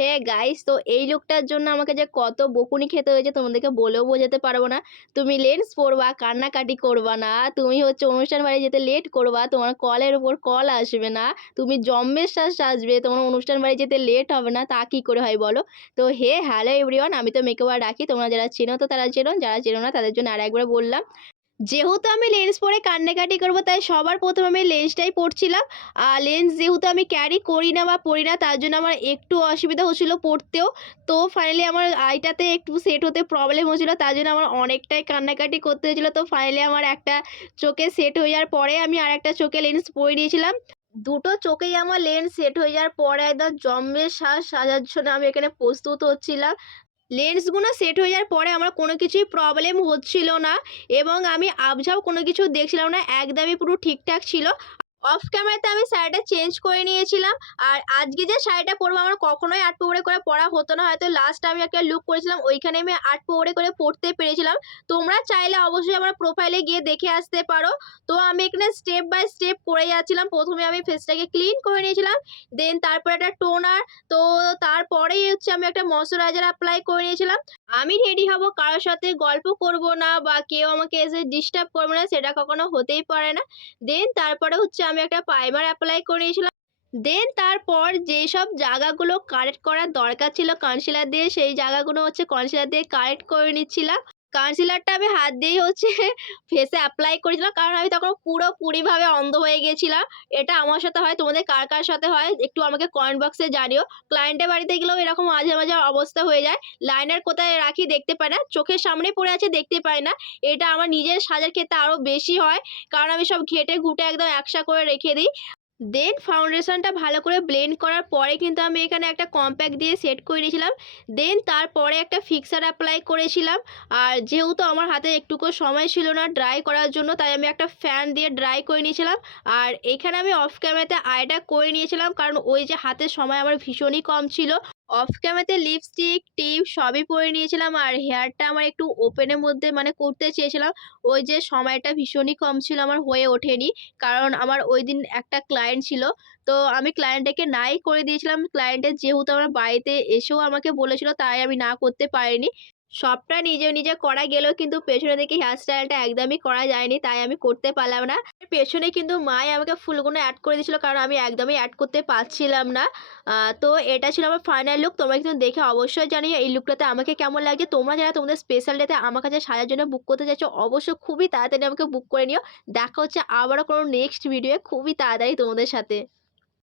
হ্যাঁ গাইস, তো এই লুকটার জন্য আমাকে যে কত বকুনি খেতে হয়েছে তোমাদেরকে বলেও বোঝাতে পারবো না। তুমি লেন্স পরবা, কান্নাকাটি করবা না, তুমি হচ্ছে অনুষ্ঠান বাড়ি যেতে লেট করবা, তোমার কলের উপর কল আসবে না, তুমি জম্মের শ্বাস সাজবে, তোমার অনুষ্ঠান বাড়ি যেতে লেট হবে না, তা কি করে হয় বলো? তো হে হ্যালো এভরিওয়ান, আমি তো মেকওভার রাখি, তোমরা যারা চেনো তো তারা চেনো, যারা চেনো না তাদের জন্য আর একবার বললাম। যেহেতু আমি লেন্স পরে কান্নাকাটি করবো তাই সবার প্রথমে আমি লেন্সটাই পরছিলাম। আর লেন্স যেহেতু আমি ক্যারি করি না বা পরি না তার জন্য আমার একটু অসুবিধা হচ্ছিলো পরতেও। তো ফাইনালি আমার আইটাতে একটু সেট হতে প্রবলেম হচ্ছিলো, তার জন্য আমার অনেকটাই কান্নাকাটি করতে হয়েছিলো। তো ফাইনালি আমার একটা চোখে সেট হয়ে যাওয়ার পরে আমি আর একটা চোখে লেন্স পরে নিয়েছিলাম। দুটো চোখেই আমার লেন্স সেট হয়ে যাওয়ার পরে একদম জম্মের শ্বাস সাজার জন্য আমি এখানে প্রস্তুত হচ্ছিলাম। লেন্সগুলো সেট হয়ে যাওয়ার পরে আমার কোনো কিছুই প্রবলেম হচ্ছিল না এবং আমি আবঝাও কোনো কিছু দেখছিলাম না, একদমই পুরো ঠিকঠাক ছিল। অফ ক্যামেরাতে আমি শাড়িটা চেঞ্জ করে নিয়েছিলাম। আর আজকে যে শাড়িটা পরবো আমার কখনোই ৮ পৌড়ে করে পরা হতো না, হয়তো লাস্ট আমি একটা লুক করেছিলাম ওইখানে আমি ৮ পৌড়ে করে পরতে পেরেছিলাম। তোমরা চাইলে অবশ্যই আমার প্রোফাইলে গিয়ে দেখে আসতে পারো। তো আমি এখানে স্টেপ বাই স্টেপ করে যাচ্ছিলাম। প্রথমে আমি ফেসটাকে ক্লিন করে নিয়েছিলাম, দেন তারপর একটা টোনার, তো তারপরেই হচ্ছে আমি একটা ময়শ্চারাইজার অ্যাপ্লাই করে নিয়েছিলাম। আমি রেডি হব, কারোর সাথে গল্প করব না বা কেউ আমাকে এসে ডিস্টার্ব করবে না, সেটা কখনো হতেই পারে না। দেন তারপরে হচ্ছে আমি একটা প্রাইমার অ্যাপ্লাই করে নিয়েছিলাম। দেন তারপর যেসব জায়গাগুলো কারেক্ট করার দরকার ছিল কনসিলার দিয়ে, সেই জায়গাগুলো হচ্ছে কনসিলার দিয়ে কারেক্ট করে নিচ্ছিলাম। কনসিলারটা আমি হাত দিয়েই হচ্ছে ফেসে এপ্লাই করেছিলাম, কারণ আমি তখন পুরোপুরিভাবে অন্ধ হয়ে গেছিলাম। এটা আমার সাথে হয়, তোমাদের কার কার সাথে হয় একটু আমাকে কমেন্ট বক্সে জানিও। ক্লায়েন্টের বাড়িতে গেলেও এরকম মাঝে মাঝে অবস্থা হয়ে যায়। লাইনার কোথায় রাখি দেখতে পাই না, চোখের সামনে পড়ে আছে দেখতে পাই না। এটা আমার নিজের সাজার ক্ষেত্রে আরও বেশি হয়, কারণ আমি সব ঘেঁটে ঘুঁটে একদম একসা করে রেখে দিই। দেন ফাউন্ডেশনটা ভালো করে ব্লেন্ড করার পরে কিন্তু আমি এখানে একটা কম্প্যাক্ট দিয়ে সেট করে নিয়েছিলাম। দেন তারপরে একটা ফিক্সার অ্যাপ্লাই করেছিলাম। আর যেহেতু আমার হাতে একটুকু সময় ছিল না ড্রাই করার জন্য, তাই আমি একটা ফ্যান দিয়ে ড্রাই করে নিয়েছিলাম। আর এখানে আমি অফ ক্যামেরাতে আইটা করে নিয়েছিলাম, কারণ ওই যে হাতে সময় আমার ভীষণই কম ছিল। অফ ক্যামেরাতে লিপস্টিক টিপ সবই পরে নিয়েছিলাম। আর হেয়ারটা আমার একটু ওপেনের মধ্যে মানে করতে চেয়েছিলাম, ওই যে সময়টা ভীষণই কম ছিল, আমার হয়ে ওঠেনি। কারণ আমার ওই দিন একটা ক্লায়েন্ট ছিল, তো আমি ক্লায়েন্টটাকে নাই করে দিয়েছিলাম। ক্লায়েন্টের যেহেতু আমার বাড়িতে এসেও আমাকে বলেছিল, তাই আমি না করতে পারিনি। সবটা নিজে নিজে করা গেলেও কিন্তু পেছনে দেখি হেয়ার স্টাইলটা একদমই করা যায়নি, তাই আমি করতে পারলাম না। পেছনে কিন্তু মাই আমাকে ফুলগুলো অ্যাড করে দিয়েছিল, কারণ আমি একদমই অ্যাড করতে পারছিলাম না। তো এটা ছিল আমার ফাইনাল লুক। তোমরা কিন্তু দেখে অবশ্যই জানিও এই লুকটাতে আমাকে কেমন লাগছে। তোমরা যারা তোমাদের স্পেশাল ডেতে আমার কাছে সাজার জন্য বুক করতে চাইছো, অবশ্যই খুবই তাড়াতাড়ি আমাকে বুক করে নিও। দেখা হচ্ছে আবারও কোনো নেক্সট ভিডিওয়ে খুবই তাড়াতাড়ি তোমাদের সাথে।